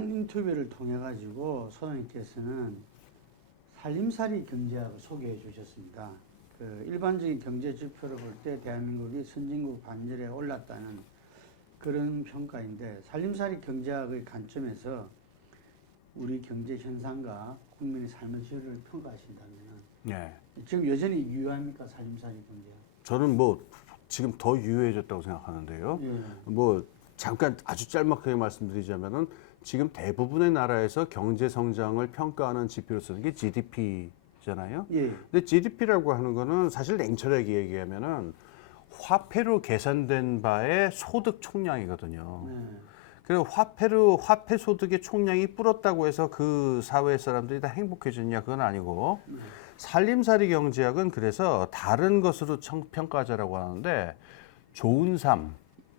지난 인터뷰를 통해 가지고 소장님께서는 살림살이 경제학을 소개해 주셨습니다. 그 일반적인 경제 지표를 볼 때 대한민국이 선진국 반열에 올랐다는 그런 평가인데, 살림살이 경제학의 관점에서 우리 경제 현상과 국민의 삶의 질을 평가하신다면 네. 지금 여전히 유효합니까, 살림살이 경제학? 저는 뭐 지금 더 유효해졌다고 생각하는데요. 예. 뭐 잠깐 아주 짤막하게 말씀드리자면은 지금 대부분의 나라에서 경제 성장을 평가하는 지표로 쓰는 게 GDP잖아요. 예. 근데 GDP라고 하는 거는 사실 냉철하게 얘기하면은 화폐로 계산된 바의 소득 총량이거든요. 네. 그리고 화폐 소득의 총량이 불었다고 해서 그 사회 사람들이 다 행복해졌냐? 그건 아니고, 살림살이 경제학은 그래서 다른 것으로 평가하자라고 하는데, 좋은 삶,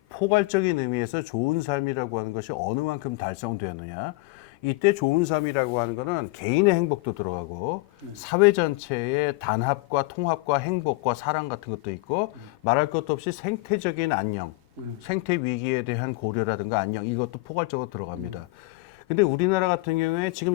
포괄적인 의미에서 좋은 삶이라고 하는 것이 어느 만큼 달성되었느냐. 이때 좋은 삶이라고 하는 거는 개인의 행복도 들어가고 사회 전체의 단합과 통합과 행복과 사랑 같은 것도 있고, 말할 것도 없이 생태적인 안녕, 생태 위기에 대한 고려라든가 안녕, 이것도 포괄적으로 들어갑니다. 근데 우리나라 같은 경우에 지금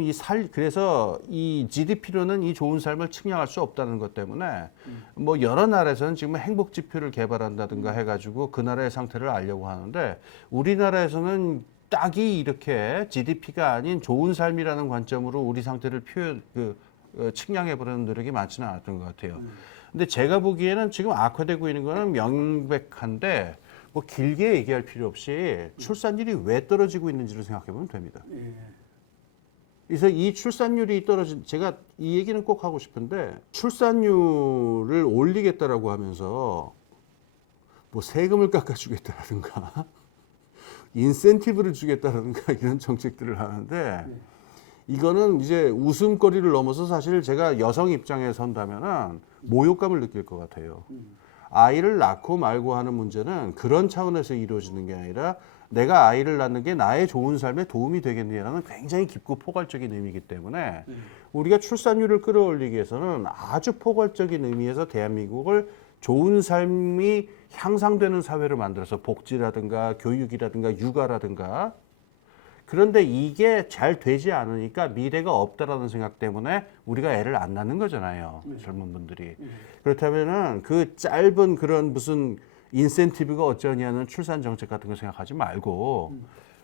그래서 이 GDP로는 이 좋은 삶을 측량할 수 없다는 것 때문에 뭐 여러 나라에서는 지금 행복 지표를 개발한다든가 해가지고 그 나라의 상태를 알려고 하는데, 우리나라에서는 딱이 이렇게 GDP가 아닌 좋은 삶이라는 관점으로 우리 상태를 측량해보려는 노력이 많지는 않았던 것 같아요. 근데 제가 보기에는 지금 악화되고 있는 거는 명백한데, 뭐 길게 얘기할 필요 없이 출산율이 왜 떨어지고 있는지를 생각해 보면 됩니다. 예. 그래서 이 출산율이 제가 이 얘기는 꼭 하고 싶은데, 출산율을 올리겠다라고 하면서 뭐 세금을 깎아주겠다라든가 인센티브를 주겠다라든가 이런 정책들을 하는데, 이거는 이제 웃음거리를 넘어서 사실 제가 여성 입장에 선다면은 모욕감을 느낄 것 같아요. 아이를 낳고 말고 하는 문제는 그런 차원에서 이루어지는 게 아니라, 내가 아이를 낳는 게 나의 좋은 삶에 도움이 되겠느냐라는 굉장히 깊고 포괄적인 의미이기 때문에 우리가 출산율을 끌어올리기 위해서는 아주 포괄적인 의미에서 대한민국을 좋은 삶이 향상되는 사회를 만들어서 복지라든가 교육이라든가 육아라든가, 그런데 이게 잘 되지 않으니까 미래가 없다라는 생각 때문에 우리가 애를 안 낳는 거잖아요. 젊은 분들이. 그렇다면은 그 짧은 그런 무슨 인센티브가 어쩌냐는 출산 정책 같은 거 생각하지 말고,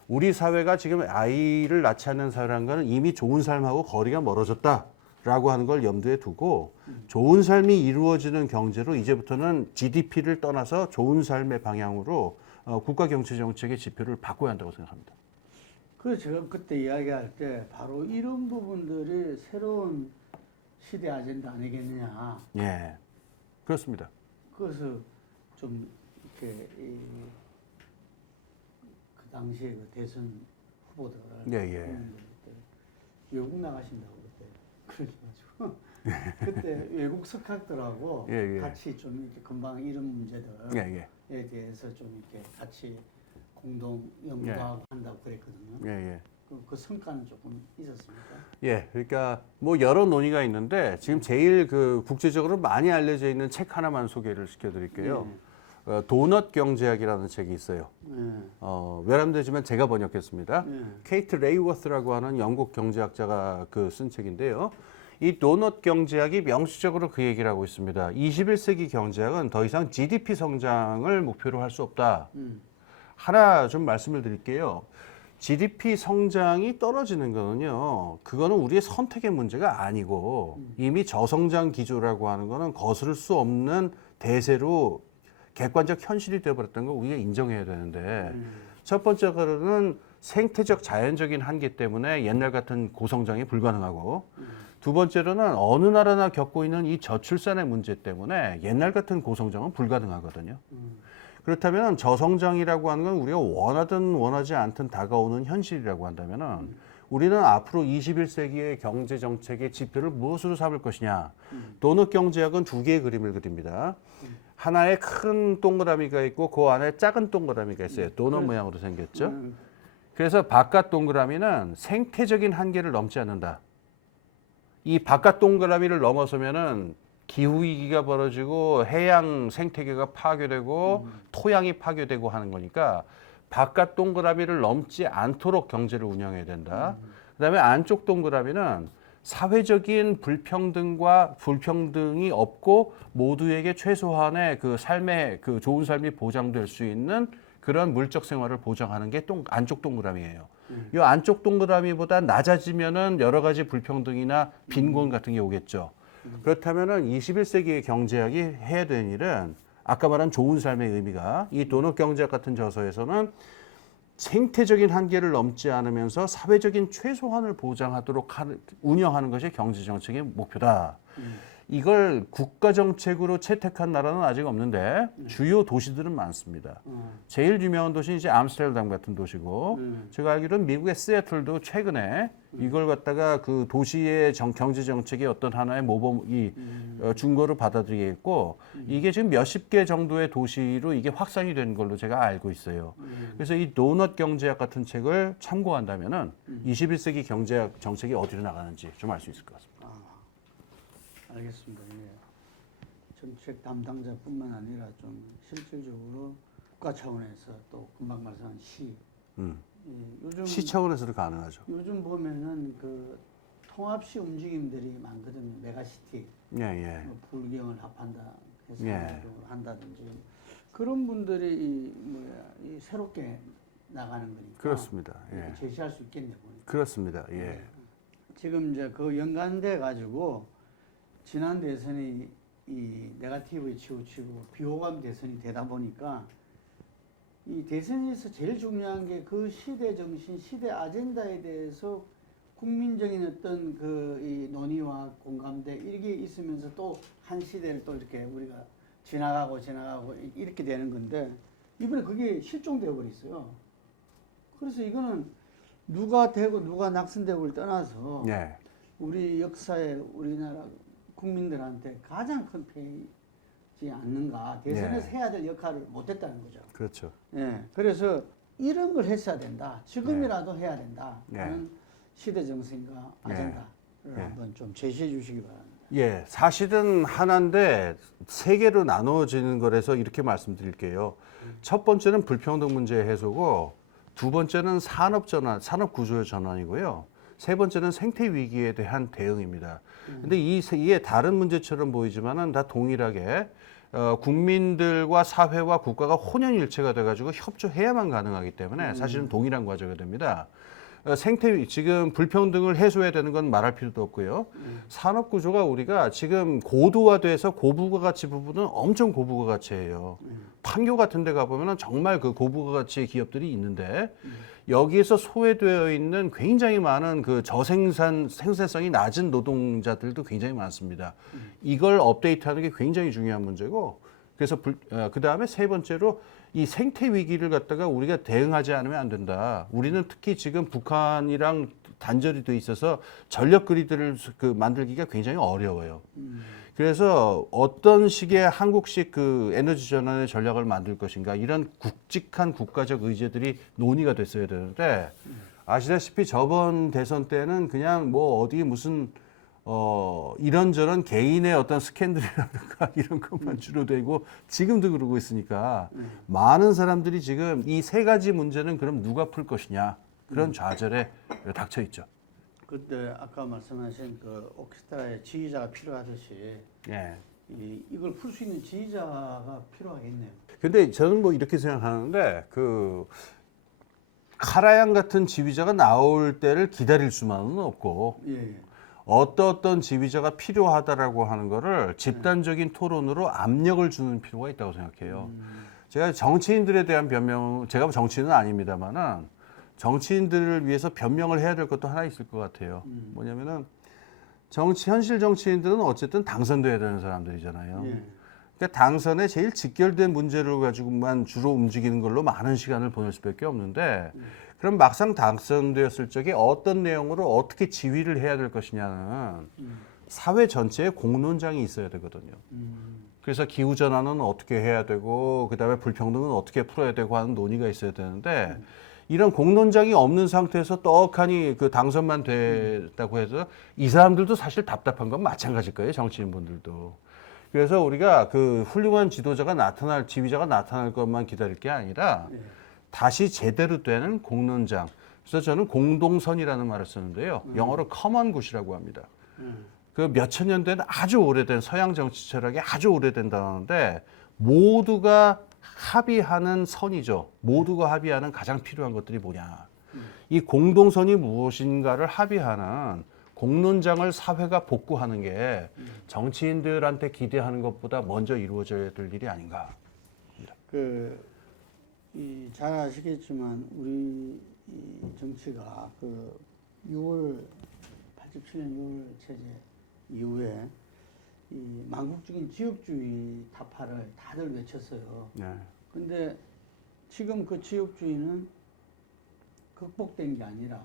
우리 사회가 지금 아이를 낳지 않는 사회라는 거는 이미 좋은 삶하고 거리가 멀어졌다라고 하는 걸 염두에 두고, 좋은 삶이 이루어지는 경제로 이제부터는 GDP를 떠나서 좋은 삶의 방향으로 국가 경제 정책의 지표를 바꿔야 한다고 생각합니다. 그 제가 그때 이야기할 때 바로 이런 부분들이 새로운 시대 아젠다 아니겠느냐. 예, 그렇습니다. 그래서 좀 이렇게 그 당시에 그 대선 후보들 예. 외국 나가신다고 그때 그래가지고 그때 외국 석학들하고 예. 같이 좀 이렇게 금방 이런 문제들에 대해서 좀 이렇게 같이 공동 연구하고 한다고 그랬거든요. 그 성과는 조금 있었습니까? 예, 그러니까 뭐 여러 논의가 있는데, 지금 제일 그 국제적으로 많이 알려져 있는 책 하나만 소개를 시켜드릴게요. 도넛 경제학이라는 책이 있어요. 외람되지만 제가 번역했습니다. 케이트 레이워스라고 하는 영국 경제학자가 쓴 책인데요. 이 도넛 경제학이 명시적으로 그 얘기를 하고 있습니다. 21세기 경제학은 더 이상 GDP 성장을 목표로 할 수 없다. 하나 좀 말씀을 드릴게요. GDP 성장이 떨어지는 거는요, 그거는 우리의 선택의 문제가 아니고, 이미 저성장 기조라고 하는 거는 거스를 수 없는 대세로 객관적 현실이 되어버렸다는 걸 우리가 인정해야 되는데, 첫 번째로는 생태적 자연적인 한계 때문에 옛날 같은 고성장이 불가능하고, 두 번째로는 어느 나라나 겪고 있는 이 저출산의 문제 때문에 옛날 같은 고성장은 불가능하거든요. 그렇다면 저성장이라고 하는 건 우리가 원하든 원하지 않든 다가오는 현실이라고 한다면은, 우리는 앞으로 21세기의 경제 정책의 지표를 무엇으로 삼을 것이냐. 도넛 경제학은 두 개의 그림을 그립니다. 하나에 큰 동그라미가 있고 그 안에 작은 동그라미가 있어요. 도넛 모양으로 생겼죠. 그래서 바깥 동그라미는 생태적인 한계를 넘지 않는다. 이 바깥 동그라미를 넘어서면은 기후위기가 벌어지고 해양 생태계가 파괴되고 토양이 파괴되고 하는 거니까, 바깥 동그라미를 넘지 않도록 경제를 운영해야 된다. 그다음에 안쪽 동그라미는 사회적인 불평등이 없고 모두에게 최소한의 그 삶의 그 좋은 삶이 보장될 수 있는 그런 물적 생활을 보장하는 게 안쪽 동그라미예요. 이 안쪽 동그라미보다 낮아지면은 여러 가지 불평등이나 빈곤 같은 게 오겠죠. 그렇다면은 21세기의 경제학이 해야 되는 일은 아까 말한 좋은 삶의 의미가 이 도넛 경제학 같은 저서에서는 생태적인 한계를 넘지 않으면서 사회적인 최소한을 보장하도록 운영하는 것이 경제 정책의 목표다. 이걸 국가 정책으로 채택한 나라는 아직 없는데 주요 도시들은 많습니다. 제일 유명한 도시는 이제 암스테르담 같은 도시고 제가 알기로는 미국의 시애틀도 최근에 이걸 갖다가 그 도시의 경제 정책의 어떤 하나의 모범이 준거로 받아들이겠고 이게 지금 몇십 개 정도의 도시로 이게 확산이 된 걸로 제가 알고 있어요. 그래서 이 도넛 경제학 같은 책을 참고한다면은 21세기 경제학 정책이 어디로 나가는지 좀 알 수 있을 것 같습니다. 알겠습니다. 예. 정책 담당자뿐만 아니라 좀 실질적으로 국가 차원에서 또 금방 말씀한 시. 예, 요즘 시 차원에서도 가능하죠. 요즘 보면은 그 통합시 움직임들이 많거든요. 메가시티. 예. 뭐 불경을 합한다 해서 예. 한다든지 그런 분들이 이 새롭게 나가는 거니까. 그렇습니다. 예. 제시할 수 있겠네요. 보니까. 그렇습니다. 예. 지금 이제 그 연관돼 가지고 지난 대선이 이 네거티브에 치우치고 비호감 대선이 되다 보니까 이 대선에서 제일 중요한 게 그 시대 정신, 시대 아젠다에 대해서 국민적인 어떤 그 이 논의와 공감대 이게 있으면서 또 한 시대를 또 이렇게 우리가 지나가고 이렇게 되는 건데 이번에 그게 실종되어 버렸어요. 그래서 이거는 누가 되고 누가 낙선되고를 떠나서 예. 우리 역사에 우리나라 국민들한테 가장 큰 피해지 않는가. 대선에서 해야 될 역할을 못했다는 거죠. 그렇죠. 예. 그래서 이런 걸 했어야 된다. 지금이라도 해야 된다. 하는 시대 정신과 아젠다를 한번 좀 제시해 주시기 바랍니다. 예, 사실은 하나인데 세 개로 나누어지는 거라서 이렇게 말씀드릴게요. 첫 번째는 불평등 문제 해소고, 두 번째는 산업 구조의 전환이고요. 세 번째는 생태 위기에 대한 대응입니다. 근데 이게 다른 문제처럼 보이지만은 다 동일하게 국민들과 사회와 국가가 혼연일체가 돼가지고 협조해야만 가능하기 때문에 사실은 동일한 과제가 됩니다. 지금 불평등을 해소해야 되는 건 말할 필요도 없고요. 산업 구조가 우리가 지금 고도화돼서 고부가가치 부분은 엄청 고부가가치예요. 판교 같은 데 가보면 정말 그 고부가가치 기업들이 있는데 여기에서 소외되어 있는 굉장히 많은 그 생산성이 낮은 노동자들도 굉장히 많습니다. 이걸 업데이트하는 게 굉장히 중요한 문제고, 그래서 그 다음에 세 번째로 이 생태 위기를 갖다가 우리가 대응하지 않으면 안 된다. 우리는 특히 지금 북한이랑 단절이 돼 있어서 전력 그리드를 만들기가 굉장히 어려워요. 그래서 어떤 식의 한국식 그 에너지 전환의 전략을 만들 것인가, 이런 굵직한 국가적 의제들이 논의가 됐어야 되는데, 아시다시피 저번 대선 때는 그냥 뭐 어디 무슨 이런저런 개인의 어떤 스캔들이라든가 이런 것만 주로 되고, 지금도 그러고 있으니까 많은 사람들이 지금 이 세 가지 문제는 그럼 누가 풀 것이냐, 그런 좌절에 닥쳐 있죠. 그때 아까 말씀하신 그 오케스트라의 지휘자가 필요하듯이 예. 이걸 풀 수 있는 지휘자가 필요하겠네요. 근데 저는 뭐 이렇게 생각하는데, 카라양 같은 지휘자가 나올 때를 기다릴 수만은 없고, 예. 어떤 지휘자가 필요하다라고 하는 거를 집단적인 토론으로 압력을 주는 필요가 있다고 생각해요. 제가 정치인들에 대한 변명, 제가 정치인은 아닙니다만은 정치인들을 위해서 변명을 해야 될 것도 하나 있을 것 같아요. 뭐냐면은 현실 정치인들은 어쨌든 당선돼야 되는 사람들이잖아요. 예. 그러니까 당선에 제일 직결된 문제를 가지고만 주로 움직이는 걸로 많은 시간을 보낼 수밖에 없는데, 그럼 막상 당선되었을 적에 어떤 내용으로 어떻게 지휘를 해야 될 것이냐는 사회 전체에 공론장이 있어야 되거든요. 그래서 기후 전환은 어떻게 해야 되고, 그다음에 불평등은 어떻게 풀어야 되고 하는 논의가 있어야 되는데, 이런 공론장이 없는 상태에서 떡하니 그 당선만 됐다고 해서 이 사람들도 사실 답답한 건 마찬가지일 거예요, 정치인분들도. 그래서 우리가 그 훌륭한 지휘자가 나타날 것만 기다릴 게 아니라 다시 제대로 되는 공론장. 그래서 저는 공동선이라는 말을 쓰는데요. 영어로 common good이라고 합니다. 그 몇천 년 된 아주 오래된 서양 정치 철학이 아주 오래된 단어인데 모두가 합의하는 선이죠. 모두가 합의하는 가장 필요한 것들이 뭐냐. 이 공동선이 무엇인가를 합의하는 공론장을 사회가 복구하는 게 정치인들한테 기대하는 것보다 먼저 이루어져야 될 일이 아닌가. 잘 아시겠지만 우리 이 정치가 87년 6월 체제 이후에 이 망국적인 지역주의 타파를 다들 외쳤어요. 네. 근데 지금 그 지역주의는 극복된 게 아니라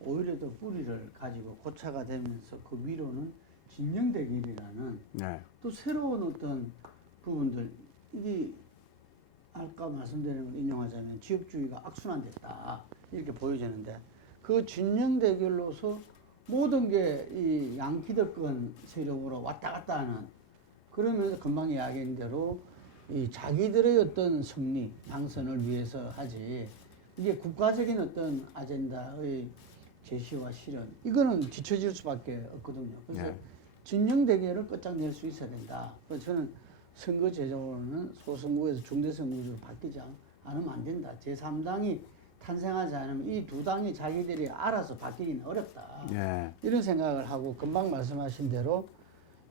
오히려 더 뿌리를 가지고 고착화 되면서 그 위로는 진영대결이라는 네. 또 새로운 어떤 부분들, 이게 아까 말씀드린 걸 인용하자면 지역주의가 악순환됐다 이렇게 보여지는데, 그 진영대결로서 모든 게 이 양기득권 세력으로 왔다 갔다 하는, 그러면서 금방 이야기한 대로 이 자기들의 어떤 승리, 당선을 위해서 하지, 이게 국가적인 어떤 아젠다의 제시와 실현, 이거는 뒤처질 수밖에 없거든요. 그래서 네. 진영 대결을 끝장낼 수 있어야 된다. 그래서 저는 선거 제도로는 소선거에서 중대선거제로 바뀌지 않으면 안 된다. 제3당이 탄생하지 않으면 이 두 당이 자기들이 알아서 바뀌기는 어렵다. 네. 이런 생각을 하고, 금방 말씀하신 대로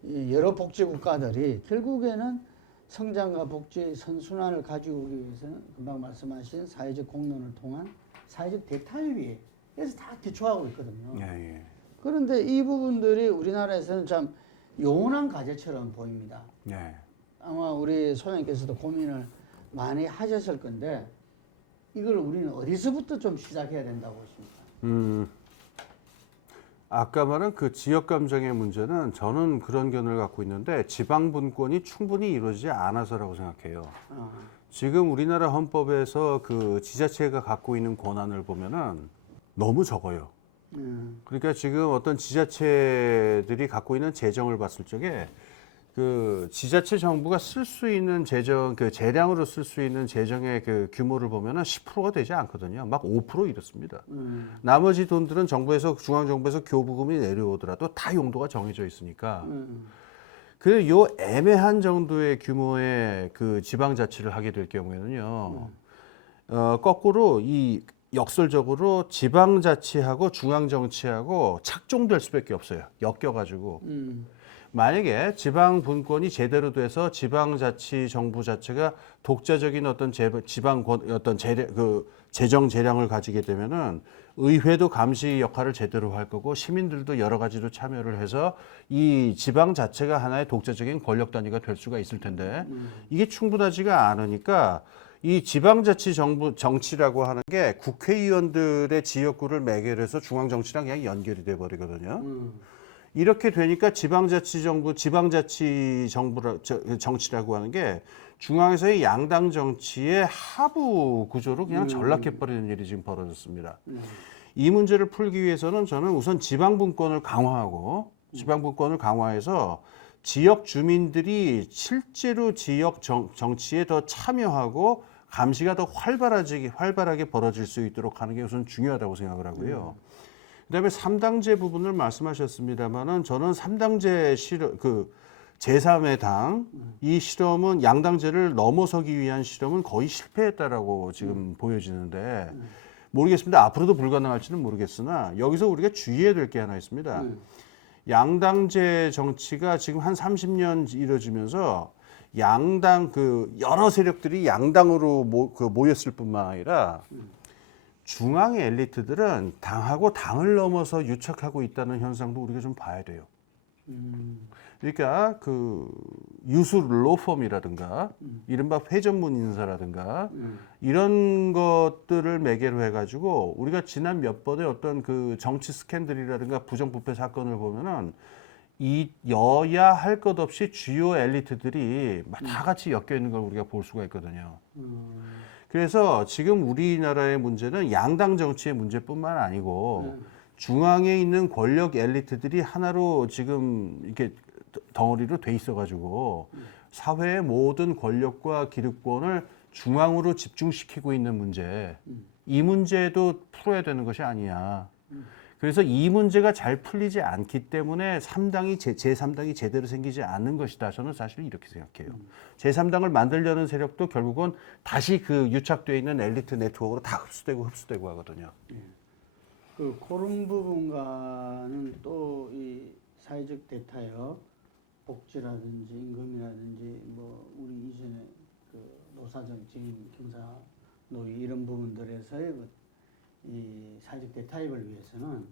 이 여러 복지 국가들이 결국에는 성장과 복지의 선순환을 가지고 오기 위해서는 금방 말씀하신 사회적 공론을 통한 사회적 대탈위에서 다 기초하고 있거든요. 예. 그런데 이 부분들이 우리나라에서는 참 요원한 과제처럼 보입니다. 네. 아마 우리 소장님께서도 고민을 많이 하셨을 건데, 이걸 우리는 어디서부터 좀 시작해야 된다고 보십니까? 아까 말한 그 지역 감정의 문제는 저는 그런 견해를 갖고 있는데 지방 분권이 충분히 이루어지지 않아서라고 생각해요. 지금 우리나라 헌법에서 그 지자체가 갖고 있는 권한을 보면은 너무 적어요. 그러니까 지금 어떤 지자체들이 갖고 있는 재정을 봤을 적에 그 지자체 정부가 쓸 수 있는 재정, 그 재량으로 쓸 수 있는 재정의 그 규모를 보면은 10%가 되지 않거든요. 막 5% 이렇습니다. 나머지 돈들은 정부에서, 중앙정부에서 교부금이 내려오더라도 다 용도가 정해져 있으니까. 그래서 요 애매한 정도의 규모의 그 지방자치를 하게 될 경우에는요, 거꾸로 이 역설적으로 지방자치하고 중앙정치하고 착종될 수밖에 없어요. 엮여가지고. 만약에 지방 분권이 제대로 돼서 지방자치 정부 자체가 독자적인 어떤 지방 어떤 재정 재량을 가지게 되면은 의회도 감시 역할을 제대로 할 거고 시민들도 여러 가지로 참여를 해서 이 지방 자체가 하나의 독자적인 권력 단위가 될 수가 있을 텐데 이게 충분하지가 않으니까 이 지방자치 정부 정치라고 하는 게 국회의원들의 지역구를 매개로 해서 중앙정치랑 그냥 연결이 돼 버리거든요. 이렇게 되니까 지방자치 정치라고 하는 게 중앙에서의 양당 정치의 하부 구조로 그냥 전락해버리는 일이 지금 벌어졌습니다. 이 문제를 풀기 위해서는 저는 우선 지방분권을 강화해서 지역 주민들이 실제로 지역 정치에 더 참여하고 감시가 더 활발하게 벌어질 수 있도록 하는 게 우선 중요하다고 생각을 하고요. 그다음에 3당제 부분을 말씀하셨습니다만은 저는 3당제 실험, 제3의 당, 이 실험은 양당제를 넘어서기 위한 실험은 거의 실패했다라고 지금 보여지는데 모르겠습니다. 앞으로도 불가능할지는 모르겠으나 여기서 우리가 주의해야 될 게 하나 있습니다. 양당제 정치가 지금 한 30년 이루어지면서 양당 여러 세력들이 양당으로 모였을 뿐만 아니라 중앙의 엘리트들은 당하고 당을 넘어서 유착하고 있다는 현상도 우리가 좀 봐야 돼요. 그러니까 유수 로펌이라든가 이른바 회전문 인사라든가 이런 것들을 매개로 해가지고 우리가 지난 몇 번의 어떤 정치 스캔들이라든가 부정부패 사건을 보면은 이 여야 할 것 없이 주요 엘리트들이 다 같이 엮여 있는 걸 우리가 볼 수가 있거든요. 그래서 지금 우리나라의 문제는 양당 정치의 문제뿐만 아니고 중앙에 있는 권력 엘리트들이 하나로 지금 이렇게 덩어리로 돼 있어가지고 사회의 모든 권력과 기득권을 중앙으로 집중시키고 있는 문제, 이 문제도 풀어야 되는 것이 아니냐. 그래서 이 문제가 잘 풀리지 않기 때문에 제3당이 제대로 생기지 않는 것이다. 저는 사실 이렇게 생각해요. 제3당을 만들려는 세력도 결국은 다시 그 유착되어 있는 엘리트 네트워크로 다 흡수되고 하거든요. 그런 부분과는 또 이 사회적 대타협, 복지라든지 임금이라든지 뭐 우리 이전에 그 노사정치인, 경사 노위 이런 부분들에서의 이 사회적 대타협을 위해서는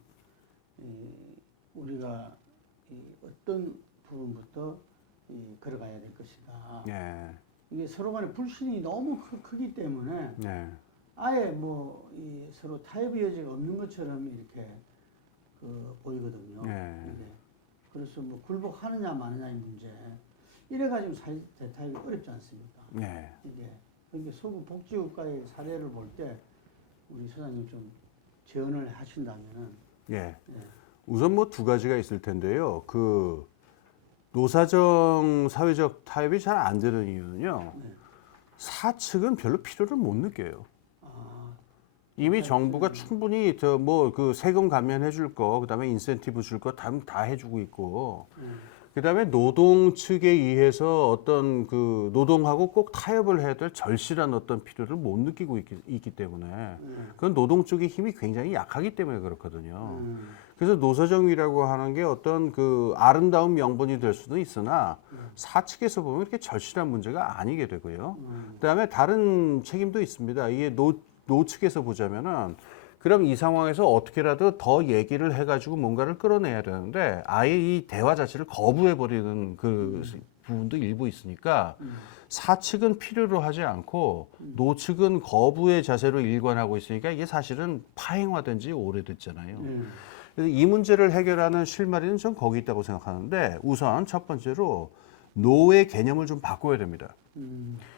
우리가 어떤 부분부터 걸어가야 될 것이다. 네. 이게 서로 간의 불신이 너무 크기 때문에 네. 아예 뭐 서로 타협의 여지가 없는 것처럼 이렇게 보이거든요. 네. 이게. 그래서 뭐 굴복하느냐 마느냐의 문제 이래가지고 사회적 대타협이 어렵지 않습니까? 네. 이게 그러니까 서구 복지국가의 사례를 볼 때 우리 소장님 좀 제언을 하신다면은. 예. 우선 뭐 두 가지가 있을 텐데요. 그 노사정 사회적 타협이 잘 안 되는 이유는요. 사측은 별로 필요를 못 느껴요. 이미 정부가 충분히 그 세금 감면해 줄 거, 그다음에 인센티브 줄 거 다 해주고 있고, 그다음에 노동 측에 의해서 어떤 그 노동하고 꼭 타협을 해야 될 절실한 어떤 필요를 못 느끼고 있기 때문에 그건 노동 쪽의 힘이 굉장히 약하기 때문에 그렇거든요. 그래서 노사정위라고 하는 게 어떤 그 아름다운 명분이 될 수도 있으나 사측에서 보면 이렇게 절실한 문제가 아니게 되고요. 그다음에 다른 책임도 있습니다. 이게 노측에서 보자면은 그럼 이 상황에서 어떻게라도 더 얘기를 해가지고 뭔가를 끌어내야 되는데 아예 이 대화 자체를 거부해버리는 그 부분도 일부 있으니까 사측은 필요로 하지 않고 노측은 거부의 자세로 일관하고 있으니까 이게 사실은 파행화된 지 오래됐잖아요. 그래서 이 문제를 해결하는 실마리는 전 거기 있다고 생각하는데 우선 첫 번째로 노의 개념을 좀 바꿔야 됩니다.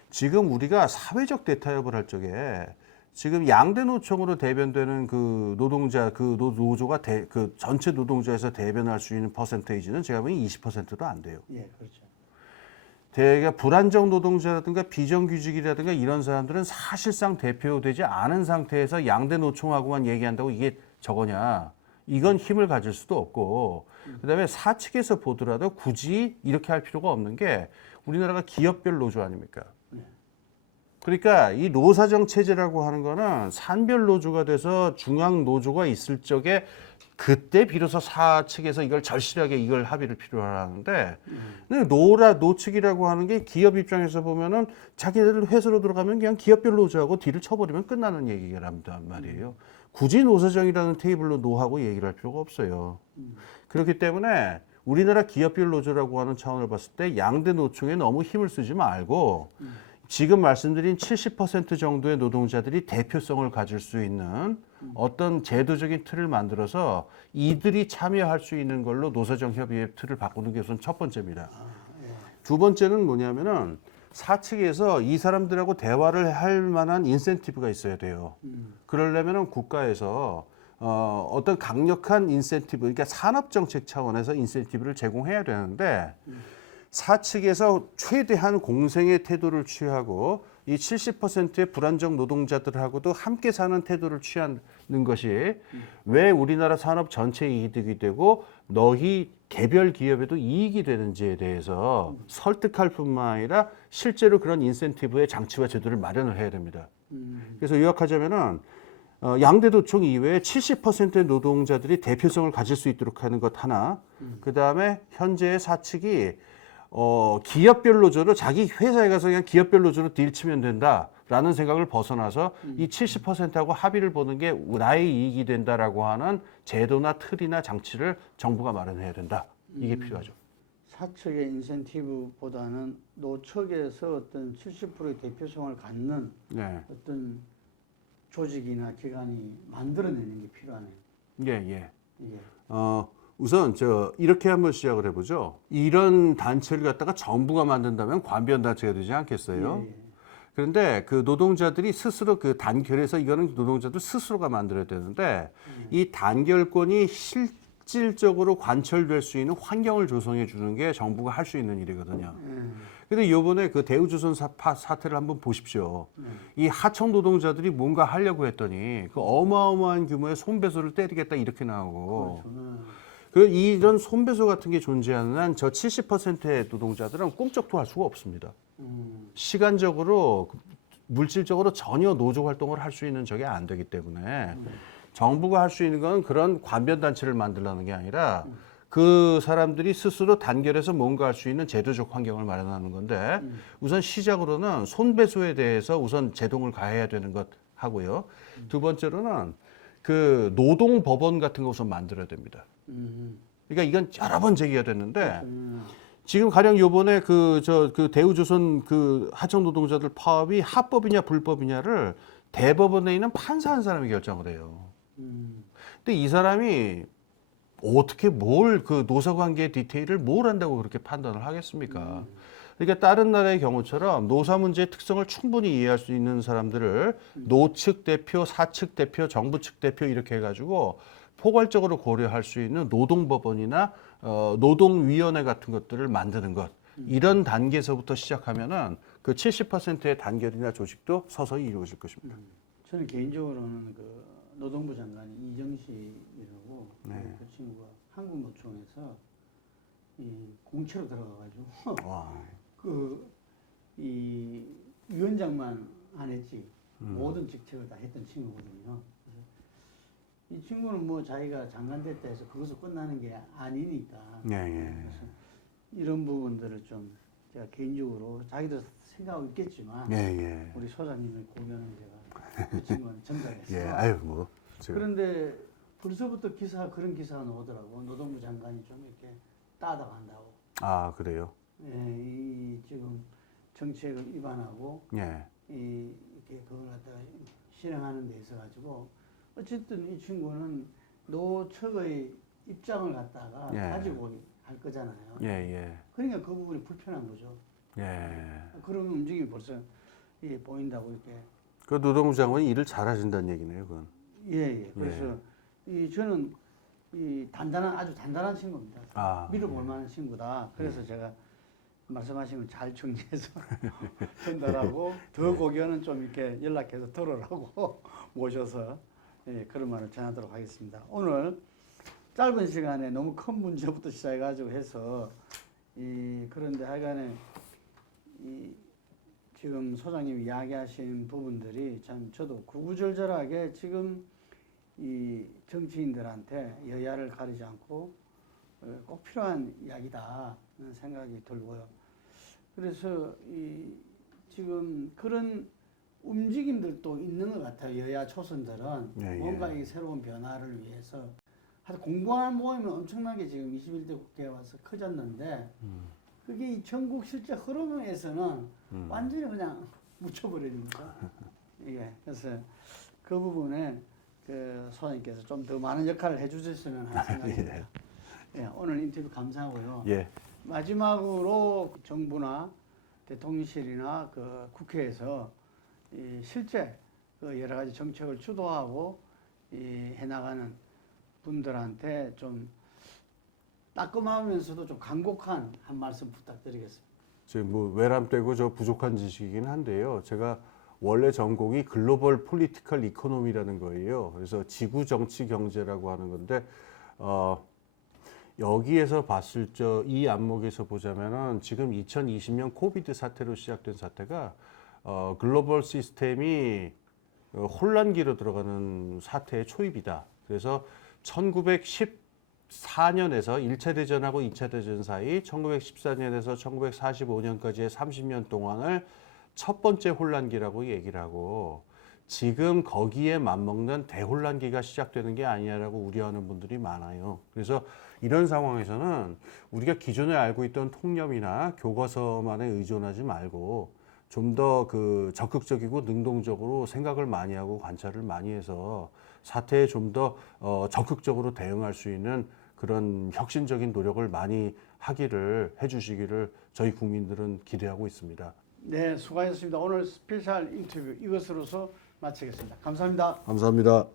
지금 우리가 사회적 대타협을 할 적에 지금 양대 노총으로 대변되는 그 노동자 그 노조가 그 전체 노동자에서 대변할 수 있는 퍼센테이지는 제가 보기엔 20%도 안 돼요. 예, 그렇죠. 대개 불안정 노동자라든가 비정규직이라든가 이런 사람들은 사실상 대표되지 않은 상태에서 양대 노총하고만 얘기한다고 이게 저거냐? 이건 힘을 가질 수도 없고, 그다음에 사측에서 보더라도 굳이 이렇게 할 필요가 없는 게 우리나라가 기업별 노조 아닙니까? 그러니까 이 노사정 체제라고 하는 거는 산별 노조가 돼서 중앙 노조가 있을 적에 그때 비로소 사측에서 이걸 절실하게 이걸 합의를 필요로 하는데 노측이라고 하는 게 기업 입장에서 보면은 자기들 회사로 들어가면 그냥 기업별 노조하고 딜을 쳐버리면 끝나는 얘기란 말이에요. 굳이 노사정이라는 테이블로 노하고 얘기를 할 필요가 없어요. 그렇기 때문에 우리나라 기업별 노조라고 하는 차원을 봤을 때 양대 노총에 너무 힘을 쓰지 말고 지금 말씀드린 70% 정도의 노동자들이 대표성을 가질 수 있는 어떤 제도적인 틀을 만들어서 이들이 참여할 수 있는 걸로 노사정 협의의 틀을 바꾸는 게 우선 첫 번째입니다. 두 번째는 뭐냐면은 사측에서 이 사람들하고 대화를 할 만한 인센티브가 있어야 돼요. 그러려면은 국가에서 어떤 강력한 인센티브, 그러니까 산업정책 차원에서 인센티브를 제공해야 되는데 사측에서 최대한 공생의 태도를 취하고 이 70%의 불안정 노동자들하고도 함께 사는 태도를 취하는 것이 왜 우리나라 산업 전체에 이득이 되고 너희 개별 기업에도 이익이 되는지에 대해서 설득할 뿐만 아니라 실제로 그런 인센티브의 장치와 제도를 마련을 해야 됩니다. 그래서 요약하자면은 양대 노총 이외에 70%의 노동자들이 대표성을 가질 수 있도록 하는 것 하나, 그 다음에 현재의 사측이 기업별 노조로 자기 회사에 가서 그냥 기업별 노조로 딜 치면 된다라는 생각을 벗어나서 이 70%하고 합의를 보는 게 나의 이익이 된다라고 하는 제도나 틀이나 장치를 정부가 마련해야 된다. 이게 필요하죠. 사측의 인센티브보다는 노측에서 어떤 70%의 대표성을 갖는 어떤 조직이나 기관이 만들어내는 게 필요하네요. 예. 우선 이렇게 한번 시작을 해보죠. 이런 단체를 갖다가 정부가 만든다면 관변 단체가 되지 않겠어요? 예. 그런데 그 노동자들이 스스로 그 단결해서 이거는 노동자들 스스로가 만들어야 되는데 이 단결권이 실질적으로 관철될 수 있는 환경을 조성해 주는 게 정부가 할 수 있는 일이거든요. 근데 요번에 그 대우조선 사태를 한번 보십시오. 이 하청 노동자들이 뭔가 하려고 했더니 그 어마어마한 규모의 손배소를 때리겠다 이렇게 나오고. 그렇죠. 그 이런 손배소 같은 게 존재하는 한 저 70%의 노동자들은 꿈쩍도 할 수가 없습니다. 시간적으로 물질적으로 전혀 노조 활동을 할 수 있는 적이 안 되기 때문에 정부가 할 수 있는 건 그런 관변 단체를 만들라는 게 아니라 그 사람들이 스스로 단결해서 뭔가 할 수 있는 제도적 환경을 마련하는 건데 우선 시작으로는 손배소에 대해서 우선 제동을 가해야 되는 것 하고요. 두 번째로는 그 노동법원 같은 거 우선 만들어야 됩니다. 그러니까 이건 여러 번 제기가 됐는데 지금 가령 요번에 그 대우조선 그 하청 노동자들 파업이 합법이냐 불법이냐를 대법원에 있는 판사 한 사람이 결정을 해요. 근데 이 사람이 어떻게 뭘 그 노사관계 디테일을 뭘 한다고 그렇게 판단을 하겠습니까? 그러니까 다른 나라의 경우처럼 노사 문제의 특성을 충분히 이해할 수 있는 사람들을 노측 대표, 사측 대표, 정부 측 대표 이렇게 해가지고 포괄적으로 고려할 수 있는 노동법원이나 노동위원회 같은 것들을 만드는 것. 이런 단계에서부터 시작하면은 그 70%의 단결이나 조직도 서서히 이루어질 것입니다. 저는 개인적으로는 그 노동부 장관이 이정식이라고 네. 그 친구가 한국노총에서 이 공채로 들어가가지고 이 위원장만 안 했지 모든 직책을 다 했던 친구거든요. 그래서 이 친구는 뭐 자기가 장관 됐다 해서 그것으로 끝나는 게 아니니까. 그래서 이런 부분들을 좀 제가 개인적으로 자기도 생각하고 있겠지만 우리 소장님의 고견은 제가 그 친구는 전달했어요. 아유 뭐. 그런데 벌써부터 그런 기사가 나오더라고. 노동부 장관이 좀 이렇게 따다간다고. 아 그래요? 이 지금 정책을 위반하고 이렇게 그걸 갖다가 실행하는 데 있어 가지고 어쨌든 이 친구는 노측의 입장을 갖다가 가지고 할 거잖아요. 그러니까 그 부분이 불편한 거죠. 그런 움직임이 벌써 보인다고 이렇게. 그 노동부 장관이 일을 잘하신다는 얘기네요, 그건. 그래서 저는 아주 단단한 친구입니다. 믿어볼 만한 친구다. 그래서 제가 말씀하신 걸 잘 정리해서 전달하고 더 고견은 좀 이렇게 연락해서 들으라고 모셔서 그런 말을 전하도록 하겠습니다. 오늘 짧은 시간에 너무 큰 문제부터 시작해가지고 해서 그런데 하여간에 지금 소장님이 이야기하신 부분들이 참 저도 구구절절하게 지금 이 정치인들한테 여야를 가리지 않고 꼭 필요한 이야기다는 생각이 들고요. 그래서 지금 그런 움직임들도 있는 것 같아요. 여야 초선들은 뭔가 이 새로운 변화를 위해서 하여튼 공부하는 모임은 엄청나게 지금 21대 국회에 와서 커졌는데 그게 이 전국 실제 흐름에서는 완전히 그냥 묻혀버리는 거죠. 그래서 그 부분에 그 소장님께서 좀 더 많은 역할을 해주셨으면 하는 생각입니다. 오늘 인터뷰 감사하고요. 마지막으로 정부나 대통령실이나 그 국회에서 실제 그 여러 가지 정책을 주도하고 해나가는 분들한테 좀 따끔하면서도 좀 간곡한 한 말씀 부탁드리겠습니다. 지금 뭐 외람되고 저 부족한 지식이긴 한데요. 제가 원래 전공이 글로벌 폴리티컬 이코노미라는 거예요. 그래서 지구 정치 경제라고 하는 건데 여기에서 봤을 적 이 안목에서 보자면은 지금 2020년 코비드 사태로 시작된 사태가 글로벌 시스템이 혼란기로 들어가는 사태의 초입이다. 그래서 1914년에서 1차 대전하고 2차 대전 사이 1914년에서 1945년까지의 30년 동안을 첫 번째 혼란기라고 얘기를 하고 지금 거기에 맞먹는 대혼란기가 시작되는 게 아니냐라고 우려하는 분들이 많아요. 그래서 이런 상황에서는 우리가 기존에 알고 있던 통념이나 교과서만에 의존하지 말고 좀 더 그 적극적이고 능동적으로 생각을 많이 하고 관찰을 많이 해서 사태에 좀 더 적극적으로 대응할 수 있는 그런 혁신적인 노력을 많이 하기를 해주시기를 저희 국민들은 기대하고 있습니다. 네, 수고하셨습니다. 오늘 스페셜 인터뷰 이것으로서 마치겠습니다. 감사합니다. 감사합니다.